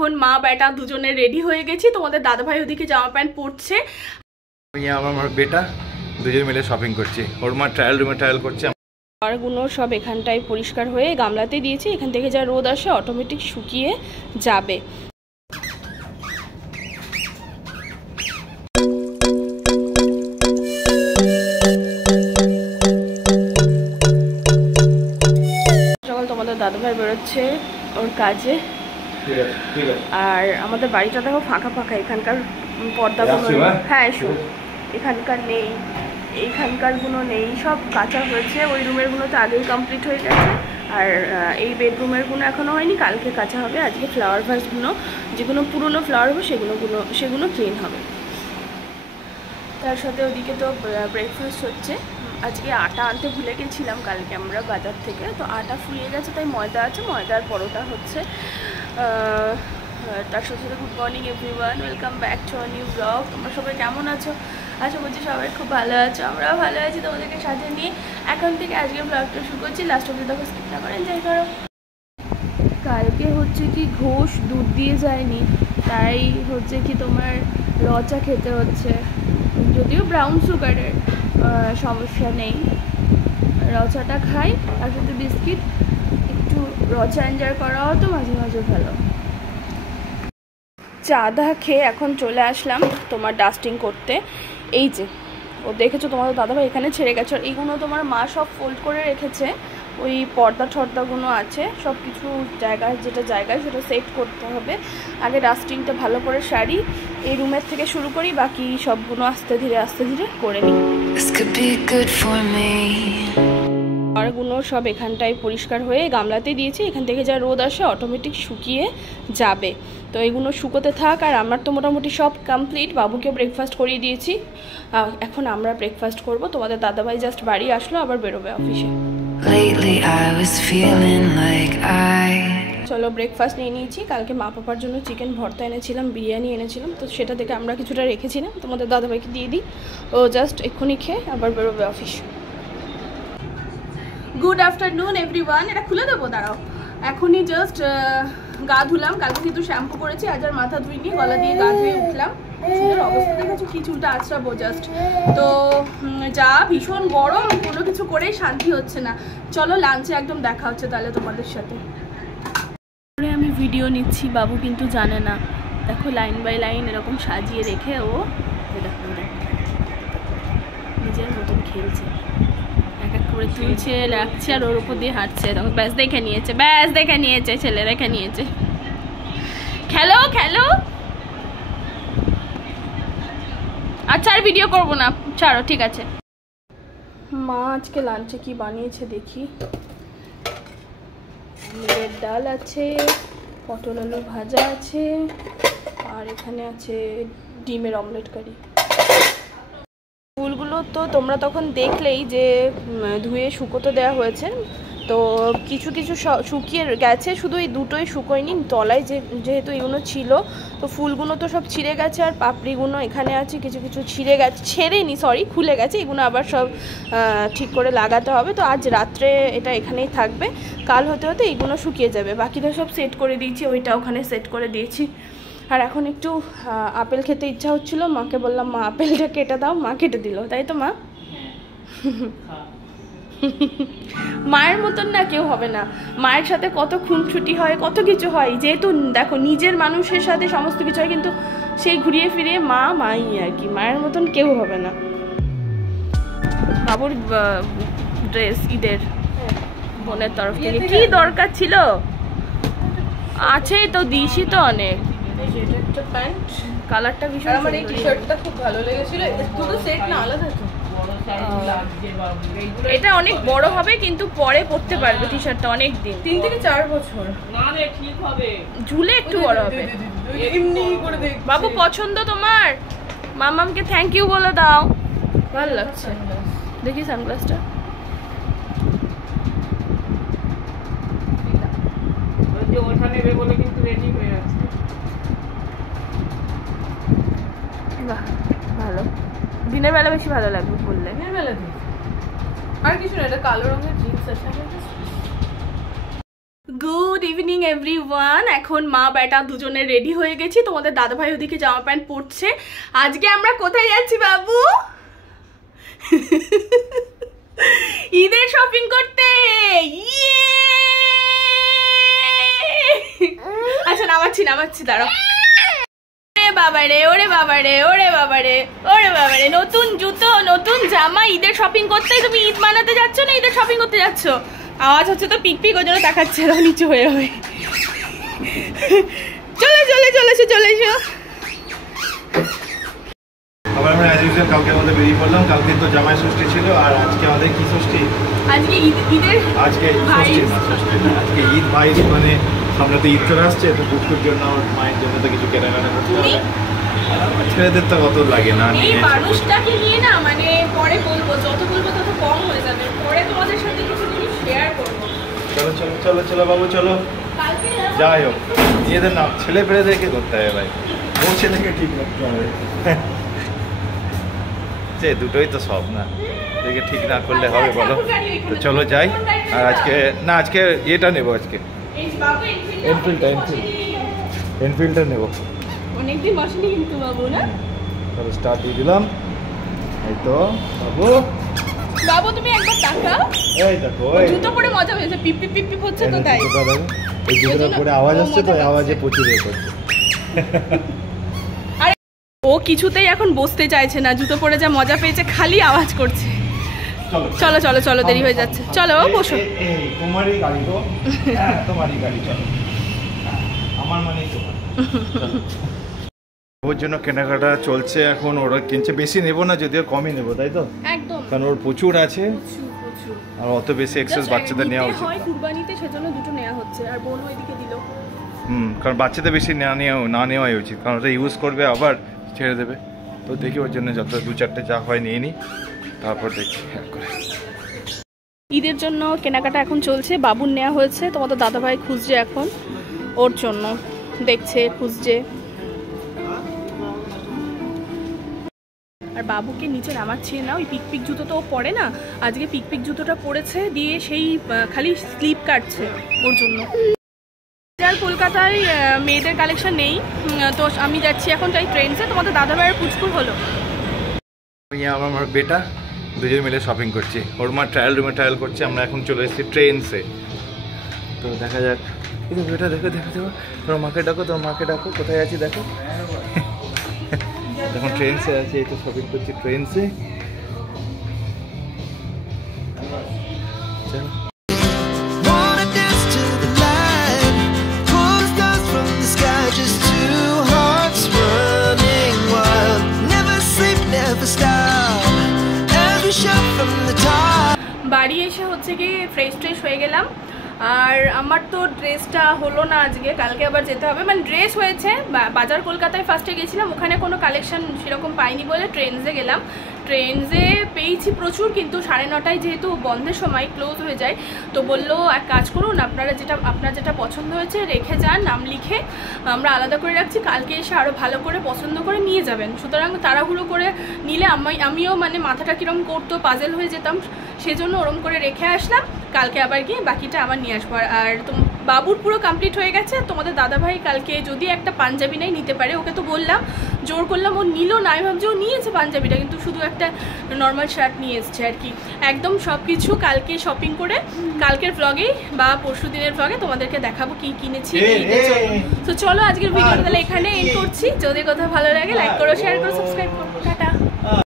এখন মা বেটা দুজনে রেডি হয়ে গেছি। তোমাদের দাদাভাই ওদিকে জামা প্যান্ট পরছে, আমার বেটা দুজন মিলে শপিং করছি। ওর মা ট্রায়াল রুমে ট্রায়াল করছে। খাবারগুলো সব এখানটায় পরিষ্কার হয়ে গামলাতে দিয়েছি। এখান থেকে যা রোদ আসে অটোমেটিক শুকিয়ে যাবে। সকাল তোমাদের দাদাভাই বেরোচ্ছে ওর কাজে, আর আমাদের বাড়িটা দেখো ফাঁকা ফাঁকা। এখানকার পর্দাগুলো হ্যাঁ এখানকার নেই, এইখানকারগুলো নেই, সব কাঁচা হয়েছে। ওই রুমেরগুলো তো আগেই কমপ্লিট হয়ে গেছে, আর এই বেডরুমেরগুলো এখনও হয়নি, কালকে কাঁচা হবে। আজকে ফ্লাওয়ার ভাসগুলো, যেগুলো পুরনো ফ্লাওয়ার হবে সেগুলো ক্লিন হবে। তার সাথে ওদিকে তো ব্রেকফাস্ট হচ্ছে। আজকে আটা আনতে ভুলে গেছিলাম কালকে আমরা বাজার থেকে, তো আটা ফুরিয়ে গেছে, তাই ময়দা আছে, ময়দার পরোটা হচ্ছে। তার সাথে সাথে good morning everyone, welcome back to a new blog. তোমরা সবাই কেমন আছো? আশা করছি সবাই খুব ভালো আছো, আমরাও ভালো আছি তোমাদেরকে সাথে নিয়ে। এখন থেকে আজকে ব্লগটা শুরু করছি, লাস্ট অবধি দেখো, স্কিপ না করে এনজয় করো। কালকে হচ্ছে কি ঘোষ দুধ দিয়ে যায়নি, তাই হচ্ছে কি তোমার রচা খেতে হচ্ছে। যদিও ব্রাউন সুগারের সমস্যা নেই, রচাটা খাই, তার সাথে বিস্কিট। একটু রচা এনজয় করাও তো মাঝে মাঝে ভালো। চা দা খেয়ে এখন চলে আসলাম তোমার ডাস্টিং করতে। এই যে ও দেখেছো তোমাদের দাদাভাই এখানে ছেড়ে গেছে, আর এইগুলো তোমার মা সব ফোল্ড করে রেখেছে। ওই পর্দা ঠর্দাগুলো আছে, সব কিছু জায়গায় সেটা সেট করতে হবে। আগে ডাস্টিংটা ভালো করে সারি, এই রুমের থেকে শুরু করি, বাকি সবগুলো আস্তে ধীরে করে নিই। খাবারগুলো সব এখানটায় পরিষ্কার হয়ে গামলাতে দিয়েছি। এখান থেকে যা রোদ আসে অটোমেটিক শুকিয়ে যাবে, তো এইগুলো শুকোতে থাক। আর আমার তো মোটামুটি সব কমপ্লিট, বাবুকে ব্রেকফাস্ট করিয়ে দিয়েছি। এখন আমরা ব্রেকফাস্ট করব। তোমাদের দাদাভাই জাস্ট বাড়ি আসলো, আবার বেরোবে অফিসে। চলো ব্রেকফাস্ট নিয়ে নিয়েছি। কালকে মা পাপার জন্য চিকেন ভর্তা এনেছিলাম, বিরিয়ানি এনেছিলাম, তো সেটা থেকে আমরা কিছুটা রেখেছিলাম, তোমাদের দাদাভাইকে দিয়ে দিই। ও জাস্ট এক্ষুনি খেয়ে আবার বেরোবে অফিস। Good afternoon everyone. এটা খুলে দেবো, দাঁড়াও। এখনই জাস্ট গা ধুলাম, কালকে কিন্তু শ্যাম্পু করেছি, আজ আর মাথা ধুইনি, গলা দিয়ে গা ধুয়ে উঠলাম। চুলের অবস্থা দেখেছো, কি চুলটা আঁচড়াবো জাস্ট। তো যা ভীষণ গরম, কোনো কিছু করেই শান্তি হচ্ছে না। চলো লাঞ্চে একদম দেখা হচ্ছে তাহলে তোমাদের সাথে। আমি ভিডিও নিচ্ছি, বাবু কিন্তু জানে না। দেখো লাইন বাই লাইন এরকম সাজিয়ে রেখে ও দেখো নিজের মতন খেলছে, এক এক করে তুলছে, রাখছে, আর ওর উপর দিয়ে হাঁটছে। দেখো ব্যাস দেখে নিয়েছে, ছেলে রেখে নিয়েছে। খেলো আচ্ছা, আর ভিডিও করবো না, ছাড়ো, ঠিক আছে। মা আজকে লাঞ্চে কি বানিয়েছে দেখি। মুগের ডাল আছে, পটল আলু ভাজা আছে, আর এখানে আছে ডিমের অমলেট কারি। ফুলগুলো তো তোমরা তখন দেখলেই যে ধুয়ে শুকোতে দেওয়া হয়েছে, তো কিছু শুকিয়ে গেছে, শুধু এই দুটোই শুকোয়নি, তলায় যেহেতু এগুলো ছিল, তো ফুলগুলো তো সব ছিঁড়ে গেছে, আর পাপড়িগুলো এখানে আছে, কিছু খুলে গেছে। এগুলো আবার সব ঠিক করে লাগাতে হবে। তো আজ রাত্রে এটা এখানেই থাকবে, কাল হতে হতে এইগুলো শুকিয়ে যাবে। বাকিটা সব সেট করে দিয়েছি, ওইটা ওখানে সেট করে দিয়েছি। আর এখন একটু আপেল খেতে ইচ্ছা হচ্ছিল, মাকে বললাম মা আপেলটা কেটে দাও, মা কেটে দিল। তাই তো মা? মায়ের মতন না কেউ হবে না। মায়ের সাথে কত খুনছুটি হয়, কত কিছু হয়, যেহেতু দেখো নিজের মানুষের সাথে সমস্ত কিছু হয়, কিন্তু সেই ঘুরিয়ে ফিরিয়ে মাই আর কি, মায়ের মতন কেউ হবে না। বাবুর ড্রেস ঈদের বোনের তরফ থেকে কি দরকার ছিল, আছেই তো, দিয়েছি তো অনেক। কালারটা ভীষণ, আমার এই টি-শার্টটা খুব ভালো লেগেছিল, দুটো সেট না আলাদা তো। এটা অনেক বড় হবে, কিন্তু পরে পরতে পারবে টি-শার্টটা অনেক দিন, 3 থেকে 4 বছর। না রে, ঠিক হবে, ঝুলে একটু বড় হবে। এমনি করে দেখ। বাবু পছন্দ তোমার? মামামকে থ্যাংক ইউ বলে দাও, ভালো লাগছে। দেখি সানগ্লাসটা, ওই যে ওটা নেবে বলে কিন্তু রেডি হয়ে আছে। বাহ, ভালো। দিনের বেলা বেশি ভালো লাগবে বললে। দিনের বেলা আর কিছু না, এটা কালো রঙের জিন্স আছে। Good evening everyone. এখন মা বেটা দুজনে রেডি হয়ে গেছি, তোমাদের দাদাভাই ওদিকে জামা প্যান্ট পরছে। আজকে আমরা কোথায় যাচ্ছি বাবু? ঈদের শপিং করতে। আচ্ছা নামাচ্ছি দাঁড়াও। ওরে বাবারে, নতুন জুতো নতুন জামা, ঈদের শপিং করতে। তুমি ঈদ মানাতে যাচ্ছ না ঈদের শপিং করতে যাচ্ছ? আওয়াজ হচ্ছে তো পিক ওই জন্য দেখাচ্ছে নিচু হয়ে। চলে এসো। আবার আমরা অ্যাজ ইউজুয়াল কালকে আমাদের বেরিয়ে পড়লাম। কালকে তো জামাই ষষ্ঠী ছিল, আর আজকে আমাদের কি ষষ্ঠী? আজকে ঈদের আজকে ষষ্ঠী না, আজকে ঈদ ভাই। মানে সামনে তো ঈদ চলে আসছে, তো বুটকুর জন্য আমার মায়ের জন্য তো কিছু কেনাকাটা করতে হবে। ছেলেদের তো কত লাগে না, এই মানুষটাকে নিয়ে না, মানে পরে বলবো, যত বলবো তত কম হয়ে যাবে। পরে তোমাদের সাথে কিছু জিনিস শেয়ার করবো। চলো বাবু, চলো। যাই হোক, নিজেদের না ছেলে পেলেদেরকে করতে হবে ভাই, ও ছেলেকে ঠিক রাখতে হবে। যে দুটোই তো সব না, এদেরকে ঠিক না করলে হবে বলো? তো চলো যাই। আর আজকে এটা নেবো, আজকে এনফিল্ডটা নেবো। অনেকদিন বসেনি কিন্তু বাবু, না? চলো স্টার্ট দিয়ে দিলাম। এই তো বাবু তুমি একবার তাকাও। এই দেখো, জুতো পরে মজা হয়েছে, পিপ হচ্ছে তো তাই। এই জুতোটা পরে আওয়াজ আসছে তো, আওয়াজে প্রচুর করছে। আরে ও কিছুতেই এখন বসতে চাইছে না, জুতো পরে যা মজা পেয়েছে খালি আওয়াজ করছে। চলো দেরি হয়ে যাচ্ছে। চলো বসো। তোমারই গাড়ি তো, তোমারই গাড়ি। চলো, আমার মানে তোমার। ওর জন্য কেনাকাটা চলছে এখন। ওরা কিনছে, বেশি নেবো না, যদিও কমই নেবো, তাই তো? একদম, কারণ ওর প্রচুর আছে, আর অত বেশি এক্সেস বাচ্চাদের নেওয়া উচিত না। কুরবানিতে সেজন্য দুটো নেওয়া হচ্ছে, আর বোন ওইদিকে দিল। কারণ বাচ্চাদের বেশি না নেওয়াই উচিত, কারণ ওটা ইউজ করবে আবার ছেড়ে দেবে। তো দেখি ওর জন্য যত 2-4টে যা হয় নিয়ে নিই, তারপর দেখি। ঈদের জন্য কেনাকাটা এখন চলছে। বাবুর নেওয়া হয়েছে, তোমাদের দাদাভাই খুঁজছে এখন ওর জন্য, খুঁজছে। আর বাবুকে নিচে নামাচ্ছি না, ওই পিক জুতো তো ও পরে না, আজকে পিক জুতোটা পরেছে, দিয়ে সেই খালি স্লিপ কাটছে ওর জন্য। কলকাতায় মেয়েদের কালেকশন নেই, তো আমি যাচ্ছি এখন তাই ট্রেনসে। তোমাদের দাদাভাইয়ের পুচকুর হলো, আমার বেটা দুজন মিলে শপিং করছি। ওর মা ট্রায়াল রুমে ট্রায়াল করছে, আমরা এখন চলে এসেছি ট্রেনসে। তো দেখা যাক। কিন্তু বেটা দেখো, তোর মাকে ডাকো, কোথায় আছি দেখো। এখন ট্রেনসে আছে, এই তো শপিং করছি ট্রেনসে। চলো। বাড়ি এসে হচ্ছে কি ফ্রেশ হয়ে গেলাম। আর আমার তো ড্রেসটা হলো না আজকে, কালকে আবার যেতে হবে। মানে ড্রেস হয়েছে, বাজার কলকাতায় ফার্স্টে গেছিলাম, ওখানে কোনো কালেকশন সেরকম পাইনি বলে ট্রেনসে গেলাম। ট্রেনসে পেয়েছি প্রচুর, কিন্তু 9:30 যেহেতু বন্ধের সময় ক্লোজ হয়ে যায়, তো বললো এক কাজ করুন, আপনার যেটা পছন্দ হয়েছে রেখে যান, নাম লিখে আমরা আলাদা করে রাখছি, কালকে এসে আরও ভালো করে পছন্দ করে নিয়ে যাবেন। সুতরাং তাড়াহুড়ো করে নিলে আমিও মানে মাথাটা কীরকম করতো, পাজেল হয়ে যেতাম, সেজন্য ওরম করে রেখে আসলাম। কালকে আবার গিয়ে বাকিটা আবার নিয়ে আসবো। আর বাবুর পুরো কমপ্লিট হয়ে গেছে। তোমাদের দাদাভাই কালকে যদি একটা পাঞ্জাবি নাই নিতে পারে, ওকে তো বললাম, জোর করলাম, ও নিল না। আমি ভাবছি ও নিয়েছে পাঞ্জাবিটা, কিন্তু শুধু একটা নর্মাল শার্ট নিয়ে এসছে আর কি। একদম সব কিছু কালকে শপিং করে কালকের ভ্লগে বা পরশু দিনের ভ্লগে তোমাদেরকে দেখাবো কি কিনেছি। তো চলো আজকের ভিডিওটা তাহলে এখানে এন্ড করছি। যদি কোথাও ভালো লাগে লাইক করো, শেয়ার করো, সাবস্ক্রাইব